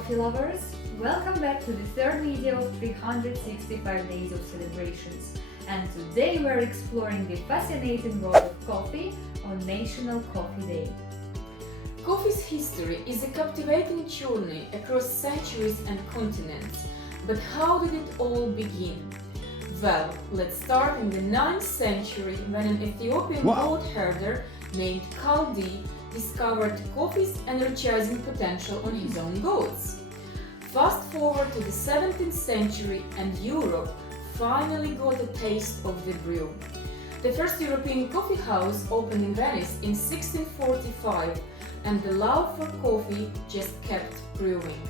coffee lovers! Welcome back to the third video of 365 Days of Celebrations. And today we're exploring the fascinating world of coffee on National Coffee Day. Coffee's history is a captivating journey across centuries and continents. But how did it all begin? Well, let's start in the 9th century when an Ethiopian goat herder named Kaldi discovered coffee's energizing potential on his own goats. Fast forward to the 17th century and Europe finally got a taste of the brew. The first European coffee house opened in Venice in 1645, and the love for coffee just kept brewing.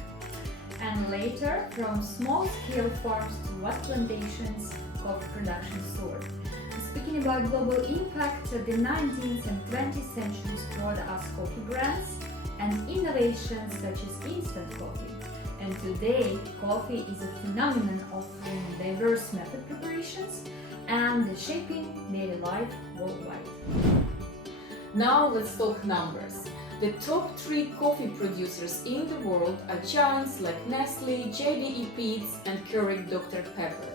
And later, from small-scale farms to vast plantations, coffee production soared. Speaking about global impact, the 19th and 20th centuries brought us coffee brands and innovations such as instant coffee. And today, coffee is a phenomenon offering diverse method preparations and shaping daily life worldwide. Now let's talk numbers. The top 3 coffee producers in the world are giants like Nestle, JDE Peet's and Keurig Dr Pepper.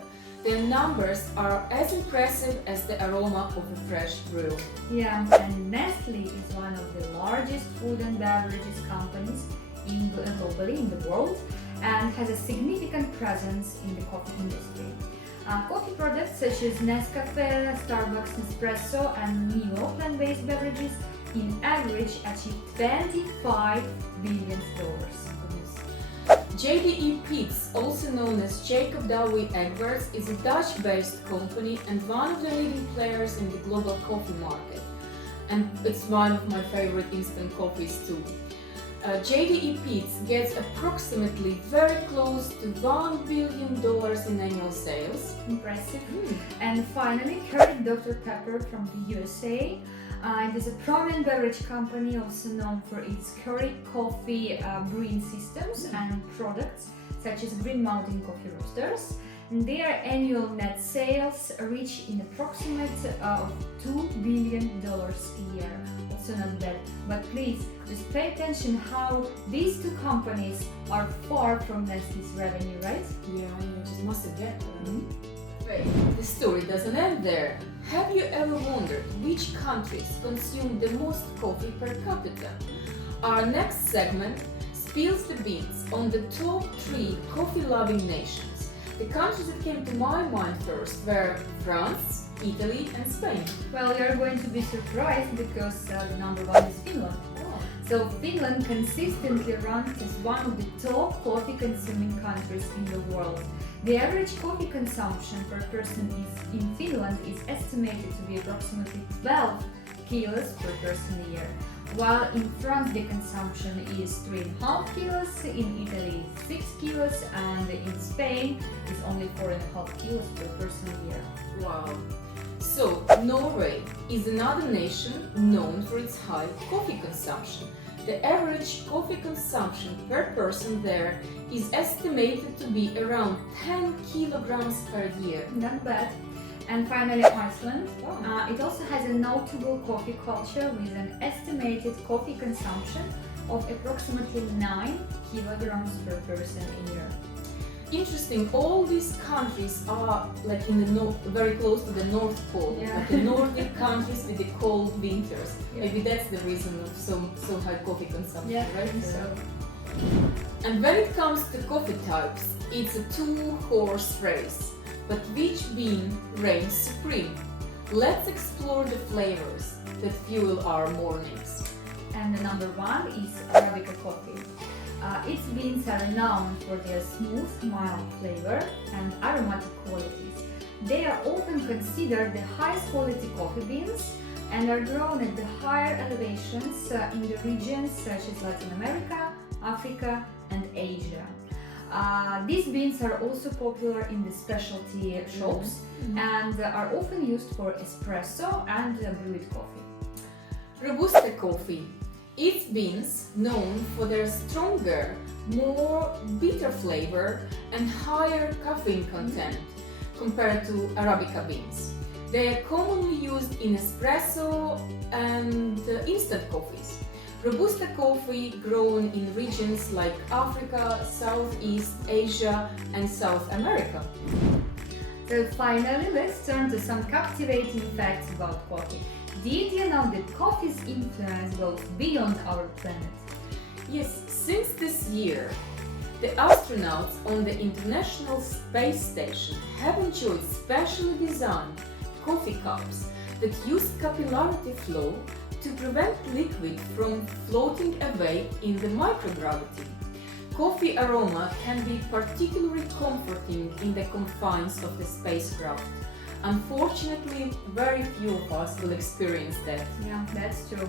Their numbers are as impressive as the aroma of a fresh brew. Yeah, and Nestle is one of the largest food and beverages companies globally in the world and has a significant presence in the coffee industry. Coffee products such as Nescafe, Starbucks, Nespresso and Mio plant-based beverages in average achieve $25 billion. JDE Peet's, also known as Jacob Douwe Egberts, is a Dutch-based company and one of the leading players in the global coffee market. And it's one of my favorite instant coffees too. JDE Peet's gets approximately very close to $1 billion in annual sales. Impressive. And finally, Keurig Dr Pepper from the USA. It is a prominent beverage company also known for its Keurig coffee brewing systems and products such as Green Mountain coffee roasters. And their annual net sales reach an approximate of $2 billion a year. Also not bad, but please just pay attention how these two companies are far from Nestle's revenue, right? Yeah, just must get the story doesn't end there. Have you ever wondered which countries consume the most coffee per capita? Our next segment spills the beans on the top 3 coffee-loving nations. The countries that came to my mind first were France, Italy and Spain. Well, you're going to be surprised because the number 1 is Finland. So Finland consistently ranked as one of the top coffee consuming countries in the world. The average coffee consumption per person in Finland is estimated to be approximately 12 kilos per person a year, while in France the consumption is 3.5 kilos, in Italy 6 kilos, and in Spain is only 4.5 kilos per person a year. Wow! So, Norway is another nation known for its high coffee consumption. The average coffee consumption per person there is estimated to be around 10 kilograms per year. Not bad. And finally, Iceland. It also has a notable coffee culture with an estimated coffee consumption of approximately 9 kilograms per person a year. Interesting, all these countries are like in the north, very close to the North Pole, like the Nordic countries with the cold winters. Maybe that's the reason of so high coffee consumption, right? So. And when it comes to coffee types, it's a 2-horse race. But which bean reigns supreme? Let's explore the flavors that fuel our mornings. And the number 1 is Arabica coffee. Its beans are known for their smooth, mild flavor and aromatic qualities. They are often considered the highest quality coffee beans and are grown at the higher elevations in the regions such as Latin America, Africa and Asia. These beans are also popular in the specialty shops and are often used for espresso and brewed coffee. Robusta coffee. Its beans known for their stronger, more bitter flavor and higher caffeine content compared to Arabica beans. They are commonly used in espresso and instant coffees. Robusta coffee grown in regions like Africa, Southeast Asia and South America. So finally, let's turn to some captivating facts about coffee. Did you know that coffee's influence goes beyond our planet? Yes, since this year, the astronauts on the International Space Station have enjoyed specially designed coffee cups that use capillarity flow to prevent liquid from floating away in the microgravity. Coffee aroma can be particularly comforting in the confines of the spacecraft. Unfortunately, very few of us will experience that. Yeah, that's true.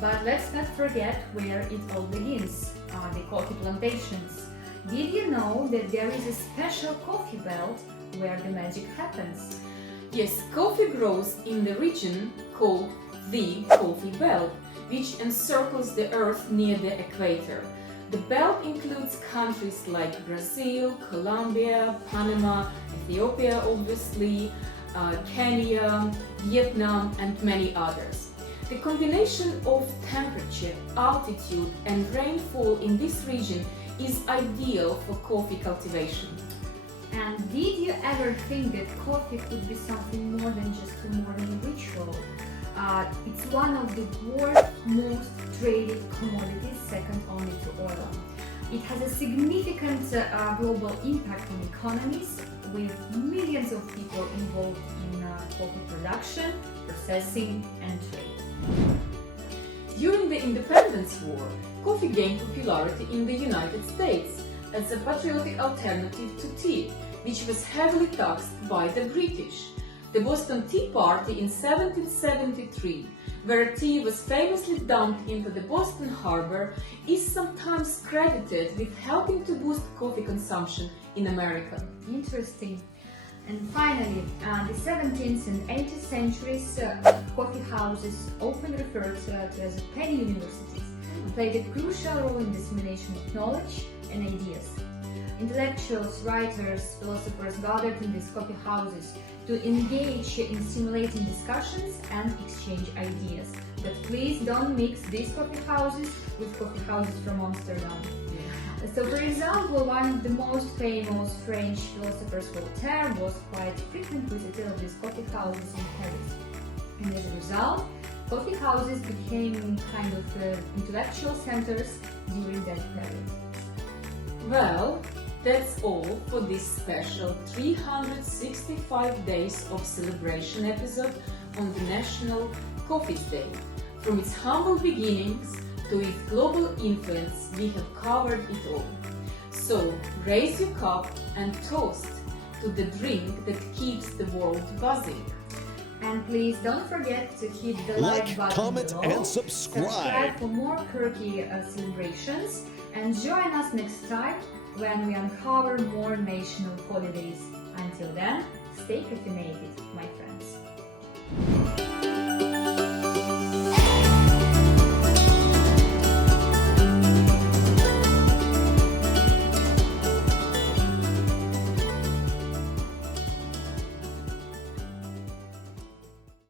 But let's not forget where it all begins, the coffee plantations. Did you know that there is a special coffee belt where the magic happens? Yes, coffee grows in the region called the Coffee Belt, which encircles the Earth near the equator. The belt includes countries like Brazil, Colombia, Panama, Ethiopia obviously, Kenya, Vietnam and many others. The combination of temperature, altitude and rainfall in this region is ideal for coffee cultivation. And did you ever think that coffee could be something more than just a morning ritual? It's one of the world's most traded commodities, second only to oil. It has a significant global impact on economies, with millions of people involved in coffee production, processing and trade. During the Independence War, coffee gained popularity in the United States as a patriotic alternative to tea, which was heavily taxed by the British. The Boston Tea Party in 1773, where tea was famously dumped into the Boston Harbor, is sometimes credited with helping to boost coffee consumption in America. Interesting. And finally, the 17th and 18th centuries coffee houses, often referred to as penny universities, played a crucial role in dissemination of knowledge and ideas. Intellectuals, writers, philosophers gathered in these coffee houses to engage in stimulating discussions and exchange ideas. But please don't mix these coffee houses with coffee houses from Amsterdam. So, for example, one of the most famous French philosophers, Voltaire, was quite frequent visitor of these coffee houses in Paris. And as a result, coffee houses became kind of intellectual centers during that period. Well, that's all for this special 365 days of celebration episode on the National Coffee Day. From its humble beginnings to its global influence, we have covered it all. So raise your cup and toast to the drink that keeps the world buzzing. And please don't forget to hit the Like, button comment, below. and subscribe. For more quirky celebrations, and join us next time when we uncover more national holidays. Until then, stay caffeinated, my friends.